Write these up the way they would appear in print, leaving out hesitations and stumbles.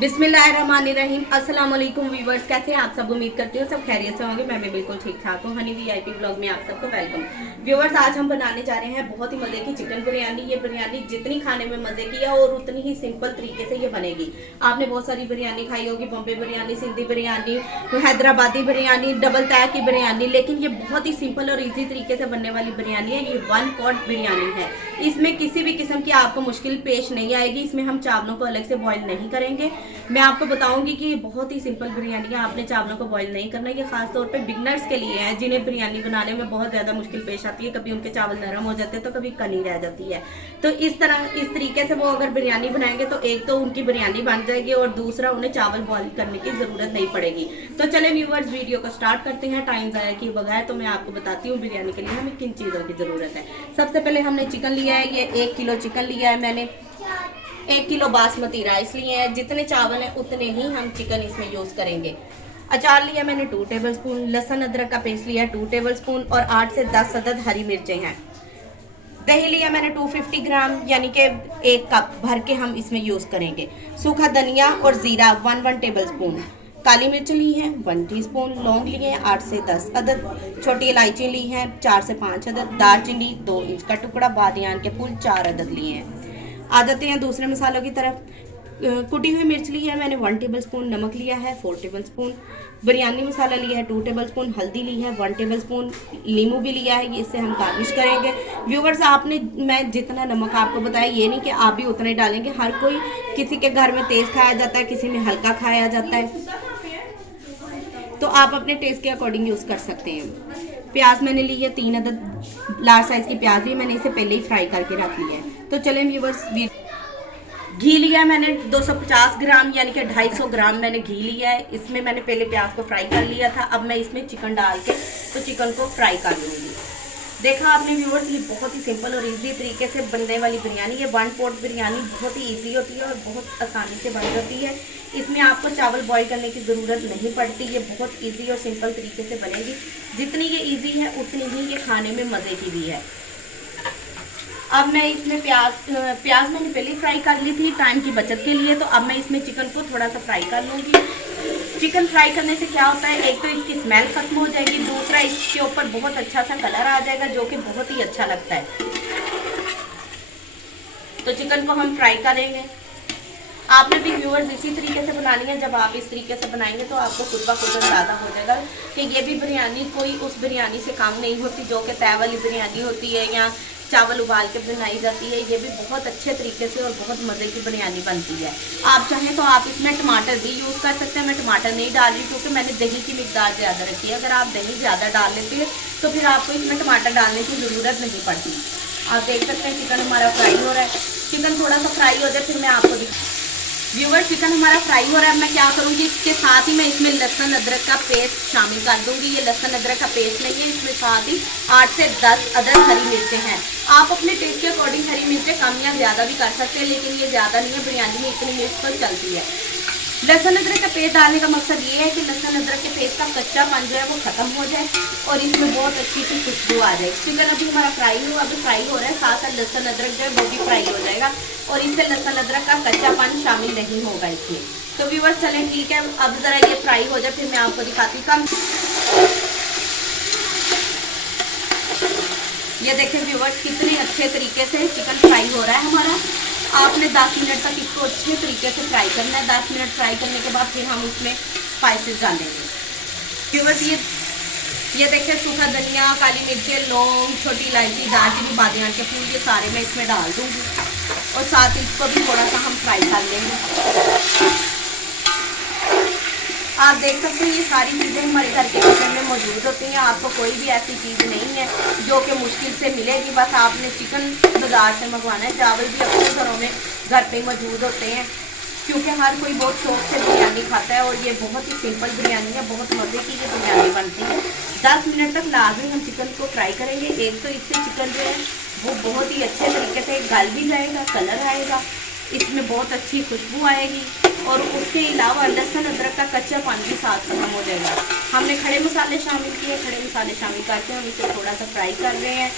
बिस्मिल्लाहिर्रहमानिर्रहीम। अस्सलाम वालेकुम व्यूवर्स, कैसे हैं आप सब। उम्मीद करती हूँ सब खैरियत से होंगे। मैं भी बिल्कुल ठीक ठाक हूँ। हनी वीआईपी ब्लॉग में आप सबको वेलकम। व्यूवर्स, आज हम बनाने जा रहे हैं बहुत ही मज़े की चिकन बिरयानी। ये बिरयानी जितनी खाने में मज़े की है और उतनी ही सिंपल तरीके से ये बनेगी। आपने बहुत सारी बिरयानी खाई होगी, बॉम्बे बिरयानी, सिंधी बिरयानी, हैदराबादी बिरयानी, डबल तय की बिरयानी, लेकिन ये बहुत ही सिंपल और ईजी तरीके से बनने वाली बिरयानी है। ये 1 पॉट बिरयानी है। इसमें किसी भी किस्म की आपको मुश्किल पेश नहीं आएगी। इसमें हम चावलों को अलग से बॉईल नहीं करेंगे। मैं आपको बताऊंगी कि ये बहुत ही सिंपल बिरयानी है। आपने चावलों को बॉईल नहीं करना। ये खास तौर पे बिगनर्स के लिए है, जिन्हें बिरयानी बनाने में बहुत ज़्यादा मुश्किल पेश आती है। कभी उनके चावल नरम हो जाते हैं तो कभी कनी रह जाती है। तो इस तरीके से वो अगर बिरयानी बनाएंगे तो एक तो उनकी बिरयानी बन जाएगी और दूसरा उन्हें चावल बॉईल करने की ज़रूरत नहीं पड़ेगी। तो चले व्यूवर्स, वीडियो को स्टार्ट करते हैं। टाइम ज़ाया किए बगैर तो मैं आपको बताती हूँ बिरयानी के लिए हमें किन चीज़ों की ज़रूरत है। सबसे पहले हमने चिकन लिया है। ये 1 किलो चिकन लिया है मैंने। 1 किलो बासमती राइस लिए हैं। जितने चावल हैं उतने ही हम चिकन इसमें यूज़ करेंगे। अचार लिया मैंने 2 टेबलस्पून। लहसुन अदरक का पेस्ट लिया है 2 टेबलस्पून और 8 से 10 अदद हरी मिर्चें हैं। दही लिया मैंने 250 ग्राम, यानी कि 1 कप भर के हम इसमें यूज़ करेंगे। सूखा धनिया और ज़ीरा 1 टेबलस्पून। काली मिर्च ली हैं 1 टीस्पून। लौंग लिए हैं 8 से 10 अदद। छोटी इलायची ली हैं 4 से 5 अदद। दालचीनी 2 इंच का टुकड़ा। बादियान के फूल 4 अदद लिए हैं। आ जाते हैं दूसरे मसालों की तरफ। कुटी हुई मिर्च ली है मैंने 1 टेबलस्पून। नमक लिया है 4 टेबलस्पून। बिरयानी मसाला लिया है 2 टेबलस्पून। हल्दी ली है 1 टेबलस्पून। नींबू भी लिया है, इससे हम गार्निश करेंगे। व्यूवर्स, आपने मैं जितना नमक आपको बताया ये नहीं कि आप भी उतना ही डालेंगे। हर कोई, किसी के घर में तेज़ खाया जाता है, किसी में हल्का खाया जाता है, तो आप अपने टेस्ट के अकॉर्डिंग यूज़ कर सकते हैं। प्याज मैंने ली है 3 अदद। लार्ज साइज़ की प्याज भी मैंने इसे पहले ही फ्राई करके रख लिया है। तो चलें व्यूवर्स, घी लिया है मैंने 250 ग्राम, यानी कि 250 ग्राम मैंने घी लिया है। इसमें मैंने पहले प्याज को फ्राई कर लिया था। अब मैं इसमें चिकन डाल के तो चिकन को फ्राई कर लूँगी। देखा आपने व्यूवर्स, ये बहुत ही सिंपल और इजी तरीके से बनने वाली बिरयानी है। 1 पॉट बिरयानी बहुत ही इजी होती है और बहुत आसानी से बन जाती है। इसमें आपको चावल बॉईल करने की ज़रूरत नहीं पड़ती। ये बहुत इजी और सिंपल तरीके से बनेगी। जितनी ये इजी है उतनी ही ये खाने में मज़े की भी है। अब मैं इसमें प्याज मैंने पहले फ्राई कर ली थी टाइम की बचत के लिए। तो अब मैं इसमें चिकन को थोड़ा सा फ्राई कर लूँगी। चिकन फ्राई करने से क्या होता है, एक तो इसकी स्मेल खत्म हो जाएगी, दूसरा इसके ऊपर बहुत अच्छा सा कलर आ जाएगा जो कि बहुत ही अच्छा लगता है। तो चिकन को हम फ्राई करेंगे। आपने भी व्यूअर्स इसी तरीके से बनानी है। जब आप इस तरीके से बनाएंगे तो आपको खुद ब खुद ज़्यादा हो जाएगा कि ये भी बिरयानी कोई उस बिरयानी से कम नहीं होती जो कि तय वाली बिरयानी होती है या चावल उबाल के बनाई जाती है। ये भी बहुत अच्छे तरीके से और बहुत मज़े की बिरयानी बनती है। आप चाहें तो आप इसमें टमाटर भी यूज़ कर सकते हैं। मैं टमाटर नहीं डाल रही क्योंकि मैंने दही की मिकदार ज़्यादा रखी है। अगर आप दही ज़्यादा डाल लेते हैं तो फिर आपको इसमें टमाटर डालने की ज़रूरत नहीं पड़ती। आप देख सकते हैं चिकन हमारा फ्राई हो रहा है। चिकन थोड़ा सा फ्राई हो जाए फिर मैं आपको व्यूवर, चिकन हमारा फ्राई हो रहा है। मैं क्या करूँगी, इसके साथ ही मैं इसमें लहसुन अदरक का पेस्ट शामिल कर दूँगी। ये लहसुन अदरक का पेस्ट नहीं है, इसमें साथ ही 8 से 10 अदरक हरी मिर्चें हैं। आप अपने टेस्ट के अकॉर्डिंग हरी मिर्चें कम या ज़्यादा भी कर सकते हैं, लेकिन ये ज़्यादा नहीं है। बिरयानी में इतनी मिर्च तो चलती है। लहसुन अदरक का पेस्ट डालने का मकसद ये है कि लहसुन अदरक के पेस्ट का कच्चापन जो है वो ख़त्म हो जाए और इसमें बहुत अच्छी सी खुशबू आ जाए। चिकन अभी हमारा फ्राई हो रहा है, साथ साथ लहसुन अदरक जो है वो भी फ्राई हो जाएगा और इससे लहसुन अदरक का कच्चापन शामिल नहीं होगा इसमें। तो व्यूअर्स चलें, ठीक है, अब ज़रा ये फ्राई हो जाए फिर मैं आपको दिखाती हूँ। ये देखें व्यूअर्स, कितने अच्छे तरीके से चिकन फ्राई हो रहा है हमारा। आपने 10 मिनट तक इसको अच्छे तरीके से फ्राई करना है। 10 मिनट फ्राई करने के बाद फिर हम उसमें स्पाइसेस डालेंगे। व्यूअर्स, ये देखें, सूखा धनिया, काली मिर्चें, लौंग, छोटी इलायची, दालचीनी, बादियान के फूल, ये सारे मैं इसमें डाल दूँगी और साथ ही इसको भी थोड़ा सा हम फ्राई कर लेंगे। आप देख सकते हैं ये सारी चीज़ें हमारे घर के किचन में मौजूद होती हैं। आपको कोई भी ऐसी चीज़ नहीं है जो कि मुश्किल से मिलेगी। बस आपने चिकन बाज़ार से मंगवाना है। चावल भी अपने घरों में घर पे मौजूद होते हैं क्योंकि हर कोई बहुत शौक से बिरयानी खाता है और ये बहुत ही सिंपल बिरयानी है। बहुत मज़े की ये बिरयानी बनती है। 10 मिनट तक लाजमी हम चिकन को फ्राई करेंगे। एक तो इससे चिकन जो है वो बहुत ही अच्छे तरीके से गल भी जाएगा, कलर आएगा, इसमें बहुत अच्छी खुशबू आएगी और उसके अलावा लहसुन अदरक का कच्चापन भी साथ खत्म हो जाएगा। हमने खड़े मसाले शामिल किए। खड़े मसाले शामिल करके हम इसे थोड़ा सा फ्राई कर रहे हैं।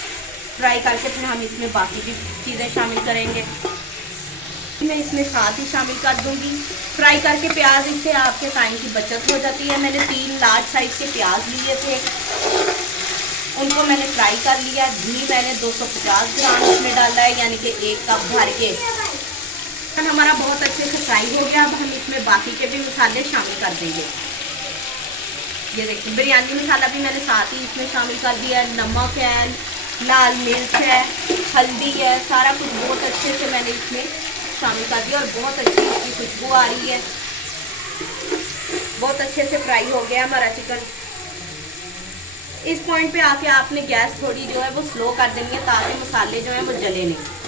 फ्राई करके फिर हम इसमें बाकी भी चीज़ें शामिल करेंगे। मैं इसमें साथ ही शामिल कर दूंगी। फ्राई करके प्याज, इससे आपके टाइम की बचत हो जाती है। मैंने 3 लार्ज साइज के प्याज लिए थे, उनको मैंने फ्राई कर लिया। घी मैंने 250 ग्राम इसमें डाला है, यानी कि 1 कप भर के। हमारा बहुत अच्छे से फ्राई हो गया। अब हम इसमें बाकी के भी मसाले शामिल कर देंगे। ये देखिए बिरयानी मसाला भी मैंने साथ ही इसमें शामिल कर दिया है। नमक है, लाल मिर्च है, हल्दी है, सारा कुछ बहुत अच्छे से मैंने इसमें शामिल कर दिया और बहुत अच्छी इसकी खुशबू आ रही है। बहुत अच्छे से फ्राई हो गया हमारा चिकन। इस पॉइंट पे आके आपने गैस थोड़ी जो है वो स्लो कर देनी है, ताकि मसाले जो है वो जले नहीं।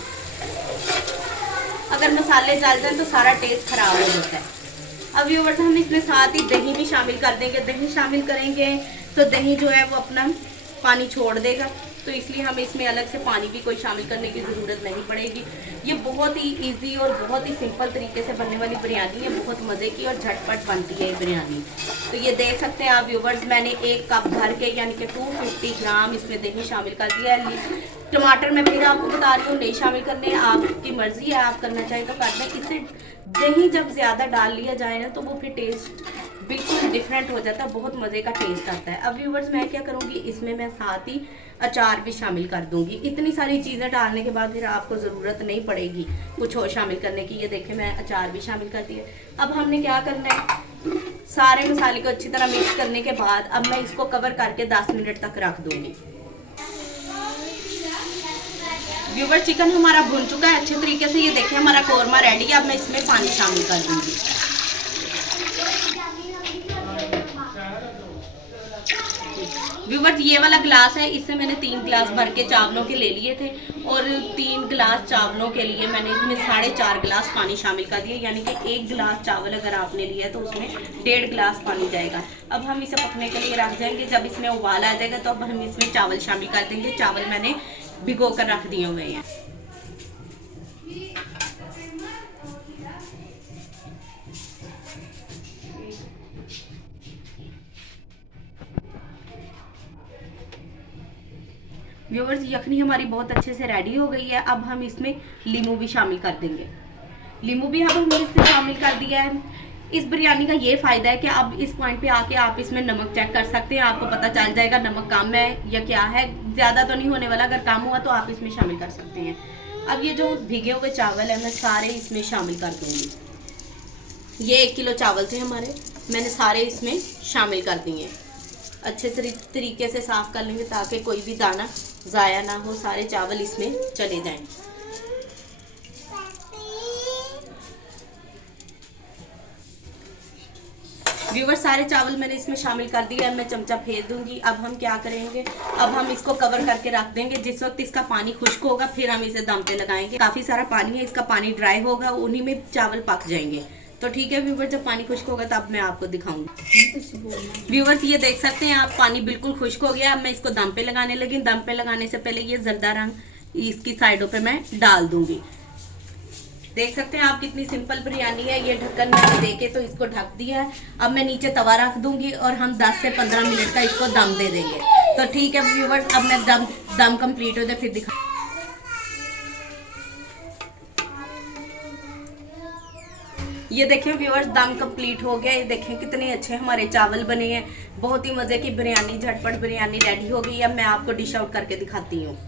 अगर मसाले जल जाए तो सारा टेस्ट खराब हो जाता है। अब व्यूअर्स हम इसमें साथ ही दही भी शामिल कर देंगे। दही शामिल करेंगे तो दही जो है वो अपना पानी छोड़ देगा, तो इसलिए हमें इसमें अलग से पानी भी कोई शामिल करने की ज़रूरत नहीं पड़ेगी। ये बहुत ही इजी और बहुत ही सिंपल तरीके से बनने वाली बिरयानी है। बहुत मज़े की और झटपट बनती है ये बिरयानी। तो ये देख सकते हैं आप व्यूवर्स, मैंने 1 कप भर के यानी कि 250 ग्राम इसमें दही शामिल कर दिया है। टमाटर मैं फिर आपको बता रही हूँ नहीं शामिल करने, आपकी मर्ज़ी है, आप करना चाहें तो कर दें। इससे दही जब ज़्यादा डाल लिया जाए ना तो वो फिर टेस्ट बिल्कुल डिफरेंट हो जाता है, बहुत मज़े का टेस्ट आता है। अब व्यूवर्स मैं क्या करूँगी, इसमें मैं साथ ही अचार भी शामिल कर दूँगी। इतनी सारी चीज़ें डालने के बाद फिर आपको ज़रूरत नहीं पड़ेगी कुछ और शामिल करने की। ये देखें मैं अचार भी शामिल कर दिया। अब हमने क्या करना है, सारे मसाले को अच्छी तरह मिक्स करने के बाद अब मैं इसको कवर करके 10 मिनट तक रख दूँगी। व्यूवर्स चिकन हमारा भुन चुका है अच्छे तरीके से। ये देखें हमारा कौरमा रेडी है। अब मैं इसमें पानी शामिल कर दूँगी। व्यूवर्स ये वाला ग्लास है, इससे मैंने 3 ग्लास भर के चावलों के ले लिए थे और 3 ग्लास चावलों के लिए मैंने इसमें 4.5 ग्लास पानी शामिल कर दिया, यानी कि 1 ग्लास चावल अगर आपने लिया है तो उसमें 1.5 ग्लास पानी जाएगा। अब हम इसे पकने के लिए रख जाएंगे। जब इसमें उबाल आ जाएगा तो अब हम इसमें चावल शामिल कर देंगे। चावल मैंने भिगो कर रख दिए हुए हैं। व्यूवर्स यखनी हमारी बहुत अच्छे से रेडी हो गई है। अब हम इसमें लीमू भी शामिल कर देंगे। लीमू भी अब हमने इसमें शामिल कर दिया है। इस बिरयानी का ये फ़ायदा है कि अब इस पॉइंट पे आके आप इसमें नमक चेक कर सकते हैं। आपको पता चल जाएगा नमक कम है या क्या है, ज़्यादा तो नहीं होने वाला। अगर कम हुआ तो आप इसमें शामिल कर सकते हैं। अब ये जो भिगे हुए चावल है मैं सारे इसमें शामिल कर दूँगी। ये 1 किलो चावल थे हमारे, मैंने सारे इसमें शामिल कर दिए। अच्छे तरीके से साफ़ कर लेंगे ताकि कोई भी दाना ज़ाया ना हो, सारे चावल इसमें चले जाएं। व्यूवर सारे चावल मैंने इसमें शामिल कर दिया है। मैं चमचा फेर दूंगी। अब हम क्या करेंगे, अब हम इसको कवर करके रख देंगे। जिस वक्त इसका पानी खुश्क होगा फिर हम इसे दम पे लगाएंगे। काफ़ी सारा पानी है, इसका पानी ड्राई होगा, उन्हीं में चावल पक जाएंगे। तो ठीक है व्यूवर, जब पानी खुश्क होगा तब मैं आपको दिखाऊंगी। व्यूवर्स ये देख सकते हैं आप, पानी बिल्कुल खुश्क हो गया। अब मैं इसको दम पे लगाने लगी। दम पे लगाने से पहले ये जर्दा रंग इसकी साइडों पे मैं डाल दूंगी। देख सकते हैं आप कितनी सिंपल बिरयानी है। ये ढक्कन मैंने देके तो इसको ढक दिया है। अब मैं नीचे तवा रख दूंगी और हम 10 से 15 मिनट का इसको दम दे देंगे। तो ठीक है व्यूवर्स, अब मैं दम कंप्लीट हो जाए फिर दिखा। ये देखें व्यूअर्स, दम कंप्लीट हो गया। ये देखें कितने अच्छे हमारे चावल बने हैं। बहुत ही मज़े की बिरयानी, झटपट बिरयानी रेडी हो गई। अब मैं आपको डिश आउट करके दिखाती हूँ।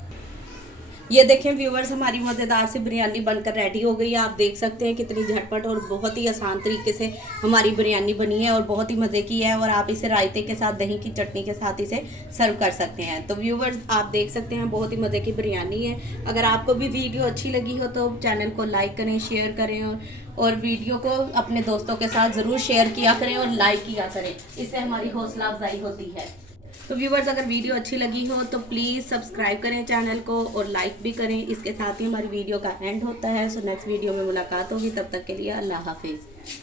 ये देखें व्यूअर्स, हमारी मज़ेदार सी बिरयानी बनकर रेडी हो गई है। आप देख सकते हैं कितनी झटपट और बहुत ही आसान तरीके से हमारी बिरयानी बनी है और बहुत ही मज़े की है। और आप इसे रायते के साथ, दही की चटनी के साथ इसे सर्व कर सकते हैं। तो व्यूअर्स आप देख सकते हैं बहुत ही मज़े की बिरयानी है। अगर आपको भी वीडियो अच्छी लगी हो तो चैनल को लाइक करें, शेयर करें और वीडियो को अपने दोस्तों के साथ ज़रूर शेयर किया करें और लाइक किया करें। इससे हमारी हौसला अफजाई होती है। तो व्यूवर्स अगर वीडियो अच्छी लगी हो तो प्लीज़ सब्सक्राइब करें चैनल को और लाइक भी करें। इसके साथ ही हमारी वीडियो का एंड होता है। सो नेक्स्ट वीडियो में मुलाकात होगी, तब तक के लिए अल्लाह हाफिज़।